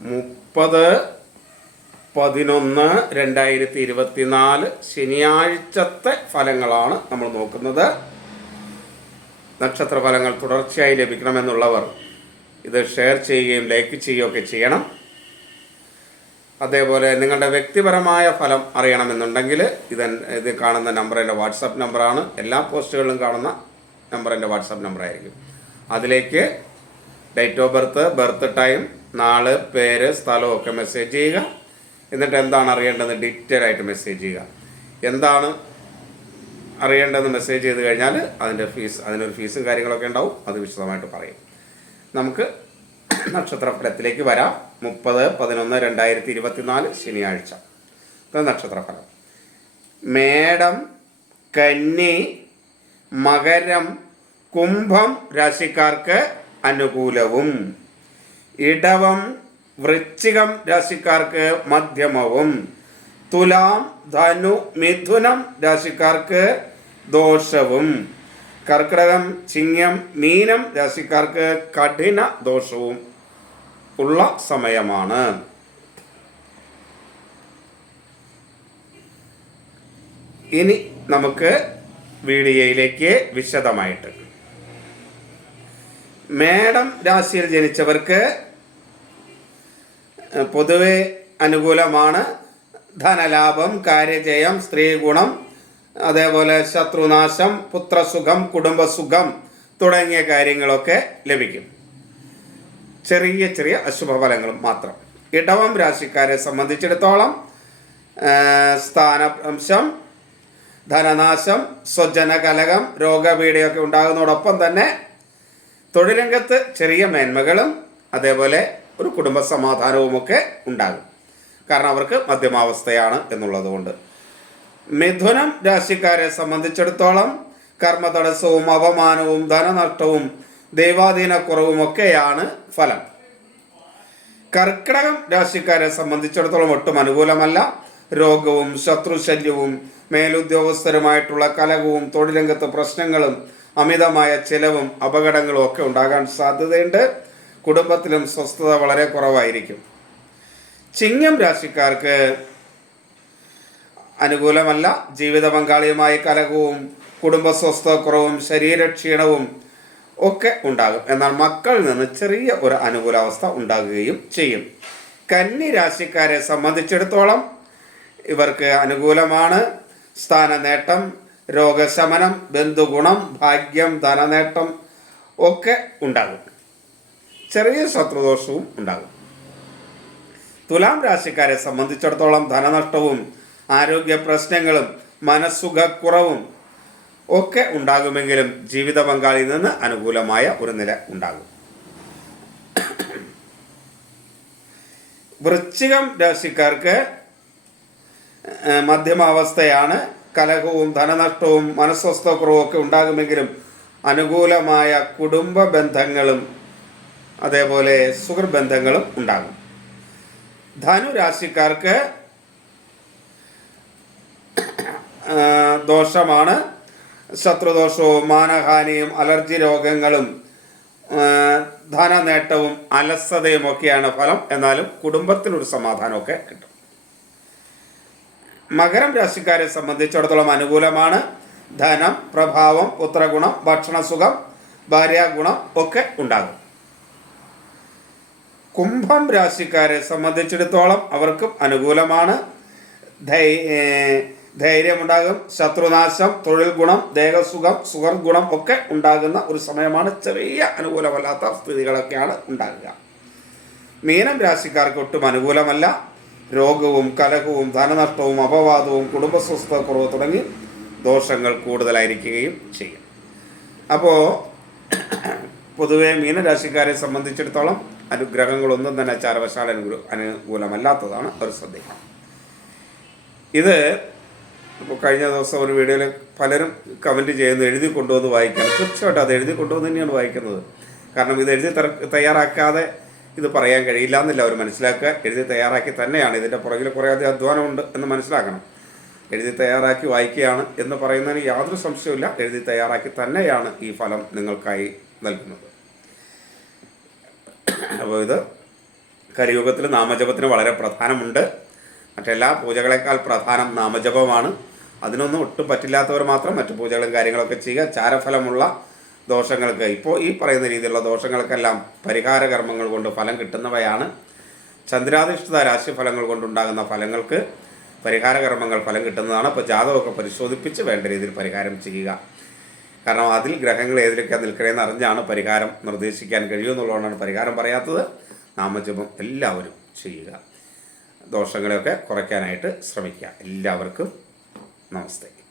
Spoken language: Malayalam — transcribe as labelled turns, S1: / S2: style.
S1: മുപ്പത് പതിനൊന്ന് രണ്ടായിരത്തി ഇരുപത്തിനാല് ശനിയാഴ്ചത്തെ ഫലങ്ങളാണ് നമ്മൾ നോക്കുന്നത്. നക്ഷത്ര ഫലങ്ങൾ തുടർച്ചയായി ലഭിക്കണമെന്നുള്ളവർ ഇത് ഷെയർ ചെയ്യുകയും ലൈക്ക് ചെയ്യുകയൊക്കെ ചെയ്യണം. അതേപോലെ നിങ്ങളുടെ വ്യക്തിപരമായ ഫലം അറിയണമെന്നുണ്ടെങ്കിൽ ഇത് ഇത് കാണുന്ന നമ്പർ എന്റെ വാട്സപ്പ് നമ്പറാണ് എല്ലാ പോസ്റ്റുകളിലും കാണുന്ന നമ്പർ എന്റെ വാട്സപ്പ് നമ്പറായിരിക്കും അതിലേക്ക് date of birth birth time നാൾ പേര് സ്ഥലമൊക്കെ മെസ്സേജ് ചെയ്യുക. എന്നിട്ട് എന്താണ് അറിയേണ്ടത് ഡീറ്റെയിൽ ആയിട്ട് മെസ്സേജ് ചെയ്യുക. എന്താണ് അറിയേണ്ടതെന്ന് മെസ്സേജ് ചെയ്ത് കഴിഞ്ഞാൽ അതിന്റെ ഫീസ് അതിനൊരു ഫീസും കാര്യങ്ങളൊക്കെ ഉണ്ടാവും. അത് വിശദമായിട്ട് പറയും. നമുക്ക് നക്ഷത്ര ഫലത്തിലേക്ക് വരാം. മുപ്പത് പതിനൊന്ന് രണ്ടായിരത്തി ഇരുപത്തിനാല് ശനിയാഴ്ച നക്ഷത്രഫലം. മേടം കന്നി മകരം കുംഭം രാശിക്കാർക്ക് അനുകൂലവും. ഇടവം വൃശ്ചികം രാശിക്കാർക്ക് മധ്യമവും തുലാം ധനു മിഥുനം രാശിക്കാർക്ക് ദോഷവും കർക്കിടകം ചിങ്ങം മീനം രാശിക്കാർക്ക് കഠിന ദോഷവും ഉള്ള സമയമാണ്. ഇനി നമുക്ക് വീഡിയോയിലേക്ക് വിശദമായിട്ട്. മേടം രാശിയിൽ ജനിച്ചവർക്ക് പൊതുവെ അനുകൂലമാണ്. ധനലാഭം കാര്യജയം സ്ത്രീഗുണം അതേപോലെ ശത്രുനാശം പുത്രസുഖം കുടുംബസുഖം തുടങ്ങിയ കാര്യങ്ങളൊക്കെ ലഭിക്കും. ചെറിയ ചെറിയ അശുഭഫലങ്ങളും മാത്രം. ഇടവം രാശിക്കാരെ സംബന്ധിച്ചിടത്തോളം സ്ഥാനഭ്രംശം ധനനാശം സ്വജന കലകം രോഗപീഠയൊക്കെ ഉണ്ടാകുന്നതോടൊപ്പം തന്നെ തൊഴിലംഗത്ത് ചെറിയ മേന്മകളും അതേപോലെ ഒരു കുടുംബ സമാധാനവുമൊക്കെ ഉണ്ടാകും. കാരണം അവർക്ക് മധ്യമാവസ്ഥയാണ് എന്നുള്ളത് കൊണ്ട്. മിഥുനം രാശിക്കാരെ സംബന്ധിച്ചിടത്തോളം കർമ്മതടസ്സവും അപമാനവും ധനനഷ്ടവും ദൈവാധീനക്കുറവുമൊക്കെയാണ് ഫലം. കർക്കിടകം രാശിക്കാരെ സംബന്ധിച്ചിടത്തോളം ഒട്ടും അനുകൂലമല്ല. രോഗവും ശത്രുശല്യവും മേലുദ്യോഗസ്ഥരുമായിട്ടുള്ള കലകവും തൊഴിലംഗത്ത് പ്രശ്നങ്ങളും അമിതമായ ചിലവും അപകടങ്ങളും ഒക്കെ ഉണ്ടാകാൻ സാധ്യതയുണ്ട്. കുടുംബത്തിലും സ്വസ്ഥത വളരെ കുറവായിരിക്കും. ചിങ്ങം രാശിക്കാർക്ക് അനുകൂലമല്ല. ജീവിത പങ്കാളിയുമായി കലകവും കുടുംബ സ്വസ്ഥക്കുറവും ശരീരക്ഷീണവും ഒക്കെ ഉണ്ടാകും. എന്നാൽ മക്കളിൽ നിന്ന് ചെറിയ ഒരു അനുകൂലാവസ്ഥ ഉണ്ടാകുകയും ചെയ്യും. കന്നി രാശിക്കാരെ സംബന്ധിച്ചിടത്തോളം ഇവർക്ക് അനുകൂലമാണ്. സ്ഥാനനേട്ടം രോഗശമനം ബന്ധുഗുണം ഭാഗ്യം ധനനേട്ടം ഒക്കെ ഉണ്ടാകും. ചെറിയ ശത്രുദോഷവും ഉണ്ടാകും. തുലാം രാശിക്കാരെ സംബന്ധിച്ചിടത്തോളം ധനനഷ്ടവും ആരോഗ്യ പ്രശ്നങ്ങളും മനസ്സുഖക്കുറവും ഒക്കെ ഉണ്ടാകുമെങ്കിലും ജീവിത പങ്കാളിയിൽ നിന്ന് അനുകൂലമായ ഒരു നില ഉണ്ടാകും. വൃശ്ചികം രാശിക്കാർക്ക് മധ്യമാവസ്ഥയാണ് കലഹവും ധനനഷ്ടവും മനസ്വസ്ഥക്കുറവും ഒക്കെ ഉണ്ടാകുമെങ്കിലും അനുകൂലമായ കുടുംബ ബന്ധങ്ങളും അതേപോലെ സുഹൃബന്ധങ്ങളും ഉണ്ടാകും. ധനു രാശിക്കാർക്ക് ദോഷമാണ്. ശത്രുദോഷവും മാനഹാനിയും അലർജി രോഗങ്ങളും ധനനേട്ടവും അലസതയും ഒക്കെയാണ് ഫലം. എന്നാലും കുടുംബത്തിനൊരു സമാധാനമൊക്കെ കിട്ടും. മകരം രാശിക്കാരെ സംബന്ധിച്ചിടത്തോളം അനുകൂലമാണ്. ധനം പ്രഭാവം പുത്രഗുണം ഭക്ഷണസുഖം ഭാര്യാഗുണം ഒക്കെ ഉണ്ടാകും. കുംഭം രാശിക്കാരെ സംബന്ധിച്ചിടത്തോളം അവർക്കും അനുകൂലമാണ്. ധൈ- ധൈര്യമുണ്ടാകും. ശത്രുനാശം തൊഴിൽ ഗുണം ദേഹസുഖം സുഖർ ഗുണം ഒക്കെ ഉണ്ടാകുന്ന ഒരു സമയമാണ് ചെറിയ അനുകൂലമല്ലാത്ത സ്ഥിതികളൊക്കെയാണ് ഉണ്ടാകുക. മീനം രാശിക്കാർക്ക് ഒട്ടും അനുകൂലമല്ല. രോഗവും കലഹവും ധനനഷ്ടവും അപവാദവും കുടുംബസ്വസ്ഥക്കുറവ് തുടങ്ങി ദോഷങ്ങൾ കൂടുതലായിരിക്കുകയും ചെയ്യും. അപ്പോൾ പൊതുവെ മീനരാശിക്കാരെ സംബന്ധിച്ചിടത്തോളം അനുഗ്രഹങ്ങളൊന്നും തന്നെ ചാരവശാല അനുകൂല അനുകൂലമല്ലാത്തതാണ് അവർ ശ്രദ്ധിക്കണം ഇത് ഇപ്പോൾ കഴിഞ്ഞ ദിവസം ഒരു വീഡിയോയിൽ പലരും കമന്റ് ചെയ്യുന്നു എഴുതി കൊണ്ടുവന്ന് വായിക്കണം തീർച്ചയായിട്ടും അത് എഴുതി കൊണ്ടുവന്ന് തന്നെയാണ് വായിക്കുന്നത്. കാരണം ഇത് എഴുതി തയ്യാറാക്കാതെ ഇത് പറയാൻ കഴിയില്ല എന്നില്ല. അവർ മനസ്സിലാക്കുക എഴുതി തയ്യാറാക്കി തന്നെയാണ്. ഇതിന്റെ പുറകിൽ കുറേ അധികം അധ്വാനമുണ്ട് എന്ന് മനസ്സിലാക്കണം. എഴുതി തയ്യാറാക്കി വായിക്കുകയാണ് എന്ന് പറയുന്നതിന് യാതൊരു സംശയവുമില്ല. എഴുതി തയ്യാറാക്കി തന്നെയാണ് ഈ ഫലം നിങ്ങൾക്കായി നൽകുന്നത്. അപ്പോൾ ഇത് കലിയുഗത്തിൽ നാമജപത്തിന് വളരെ പ്രധാനമുണ്ട്. മറ്റെല്ലാ പൂജകളെക്കാൾ പ്രധാനം നാമജപമാണ് അതിനൊന്നും ഒട്ടും പറ്റില്ലാത്തവർ മാത്രം മറ്റു പൂജകളും കാര്യങ്ങളൊക്കെ ചെയ്യുക. ചാരഫലമുള്ള ദോഷങ്ങൾക്ക് ഇപ്പോൾ ഈ പറയുന്ന രീതിയിലുള്ള ദോഷങ്ങൾക്കെല്ലാം പരിഹാര കർമ്മങ്ങൾ കൊണ്ട് ഫലം കിട്ടുന്നവയാണ്. ചന്ദ്രാധിഷ്ഠിത രാശിഫലങ്ങൾ കൊണ്ടുണ്ടാകുന്ന ഫലങ്ങൾക്ക് പരിഹാര കർമ്മങ്ങൾ ഫലം കിട്ടുന്നതാണ്. അപ്പോൾ ജാതകമൊക്കെ പരിശോധിപ്പിച്ച് വേണ്ട രീതിയിൽ പരിഹാരം ചെയ്യുക. കാരണം അതിൽ ഗ്രഹങ്ങൾ ഏതിലൊക്കെ നിൽക്കണമെന്ന് അറിഞ്ഞാണ് പരിഹാരം നിർദ്ദേശിക്കാൻ കഴിയുമെന്നുള്ളതുകൊണ്ടാണ് പരിഹാരം പറയാത്തത്. നാമജപം എല്ലാവരും ചെയ്യുക. ദോഷങ്ങളെയൊക്കെ കുറയ്ക്കാനായിട്ട് ശ്രമിക്കുക. എല്ലാവർക്കും നമസ്തേ.